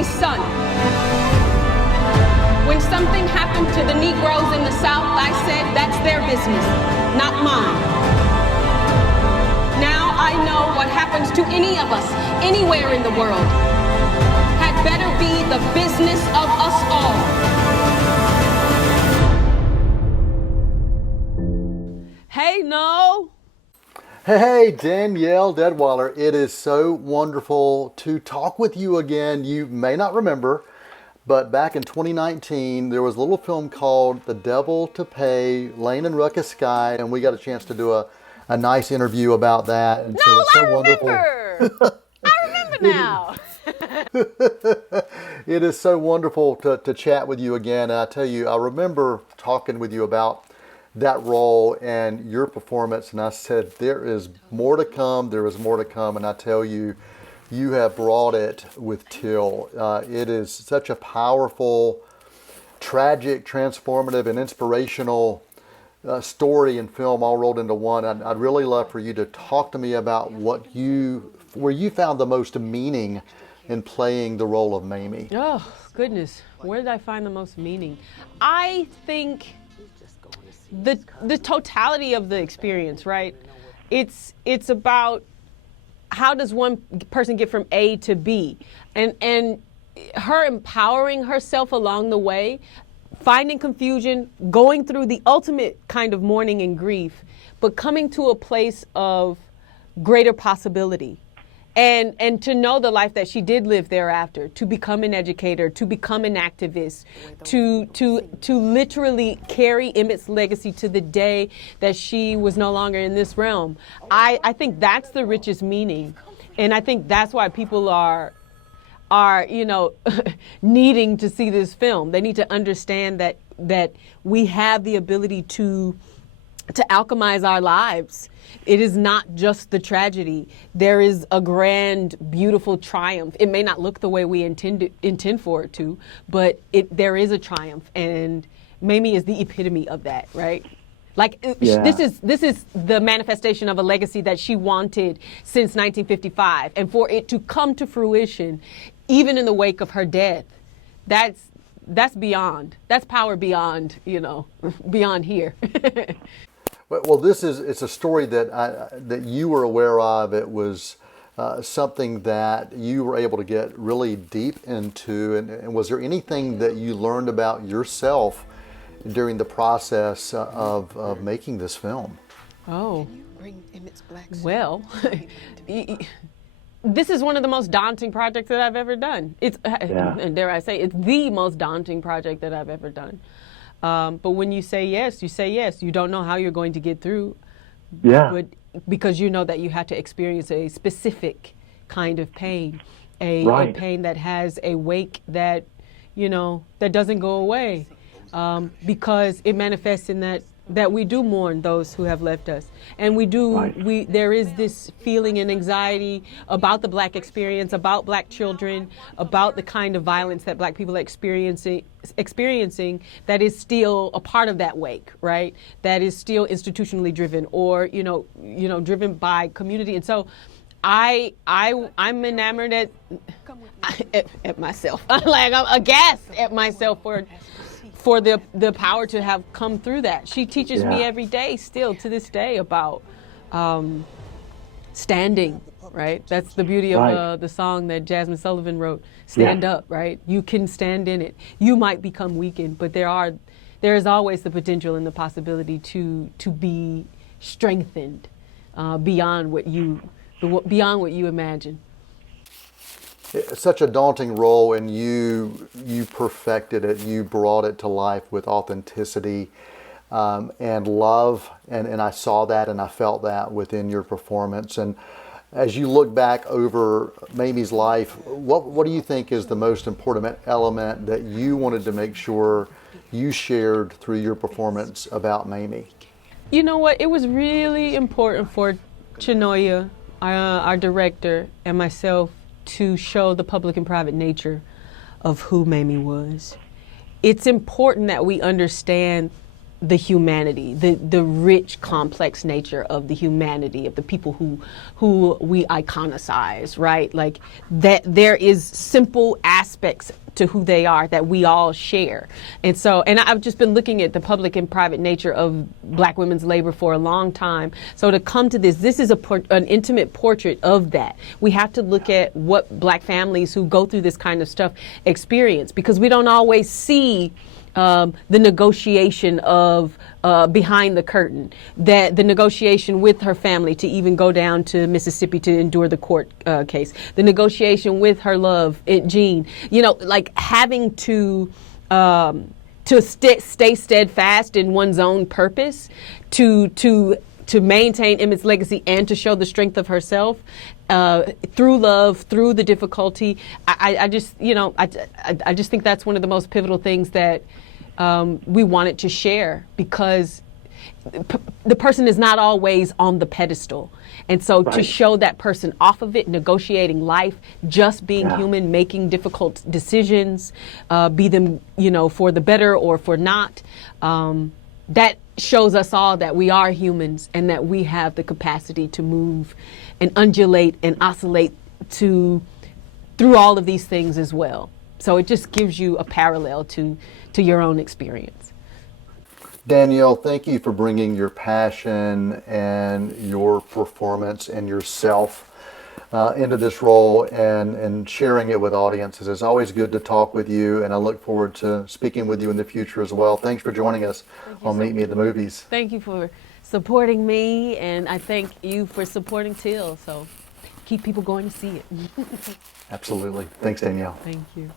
a son. When something happened to the Negroes in the South, I said, that's their business, not mine. Now I know what happens to any of us, anywhere in the world, had better be the business of us all. Hey, Noel. Hey, Danielle Deadwyler. It is so wonderful to talk with you again. You may not remember, but back in 2019, there was a little film called The Devil to Pay, Lane and Ruckus Sky, and we got a chance to do a nice interview about that. And No, so it's so I remember. I remember now. It is so wonderful to chat with you again. And I tell you, I remember talking with you about that role and your performance, and I said, there is more to come, there is more to come, and I tell you, you have brought it with Till. It is such a powerful, tragic, transformative, and inspirational story and film all rolled into one. I'd really love for you to talk to me about where you found the most meaning in playing the role of Mamie. Oh, goodness. Where did I find the most meaning? I think the totality of the experience, right? It's about how does one person get from A to B, and her empowering herself along the way, finding confusion, going through the ultimate kind of mourning and grief, but coming to a place of greater possibility. And to know the life that she did live thereafter, to become an educator, to become an activist, to literally carry Emmett's legacy to the day that she was no longer in this realm. I think that's the richest meaning. And I think that's why people are needing to see this film. They need to understand that we have the ability to alchemize our lives. It is not just the tragedy. There is a grand, beautiful triumph. It may not look the way we intend for it to, but there is a triumph, and Mamie is the epitome of that, right? Like, yeah. This is the manifestation of a legacy that she wanted since 1955, and for it to come to fruition, even in the wake of her death, that's beyond. That's power beyond, beyond here. Well, it's a story that you were aware of. It was something that you were able to get really deep into. And was there anything that you learned about yourself during the process of making this film? Oh, well, this is one of the most daunting projects that I've ever done. And dare I say, it's the most daunting project that I've ever done. But when you say yes, you say yes. You don't know how you're going to get through. Yeah. But because you know that you have to experience a specific kind of pain, a pain that has a wake that, that doesn't go away, because it manifests in that we do mourn those who have left us. And there is this feeling and anxiety about the Black experience, about Black children, about the kind of violence that Black people are experiencing that is still a part of that wake, right? That is still institutionally driven or, driven by community. And so I'm enamored at myself. Like, I'm aghast at myself for the power to have come through that. She teaches me every day, still to this day, about standing, right? That's the beauty of the song that Jasmine Sullivan wrote, Stand Up, right? You can stand in it. You might become weakened, but there is always the potential and the possibility to be strengthened beyond what you imagine. It's such a daunting role, and you perfected it. You brought it to life with authenticity and love, and I saw that and I felt that within your performance. And as you look back over Mamie's life, what do you think is the most important element that you wanted to make sure you shared through your performance about Mamie? You know what? It was really important for Chinoya, our director, and myself to show the public and private nature of who Mamie was. It's important that we understand the humanity, the rich, complex nature of the humanity of the people who we iconicize, right? Like that there is simple aspects to who they are that we all share. And so, and I've just been looking at the public and private nature of Black women's labor for a long time. So to come to this is an intimate portrait of that. We have to look at what Black families who go through this kind of stuff experience, because we don't always see the negotiation of behind the curtain, that the negotiation with her family to even go down to Mississippi to endure the court case, the negotiation with her love, Jean, you know, like having to stay steadfast in one's own purpose, to maintain Emmett's legacy and to show the strength of herself through love, through the difficulty. I just think that's one of the most pivotal things that we wanted to share, because the person is not always on the pedestal. And so to show that person off of it, negotiating life, just being human, making difficult decisions, be them, you know, for the better or for not, that shows us all that we are humans and that we have the capacity to move and undulate and oscillate through all of these things as well. So it just gives you a parallel to your own experience. Danielle, thank you for bringing your passion and your performance and yourself into this role and sharing it with audiences. It's always good to talk with you, and I look forward to speaking with you in the future as well. Thanks for joining us on Meet Me at the Movies. Thank you for supporting me, and I thank you for supporting Till. So keep people going to see it. Absolutely. Thanks, Danielle. Thank you.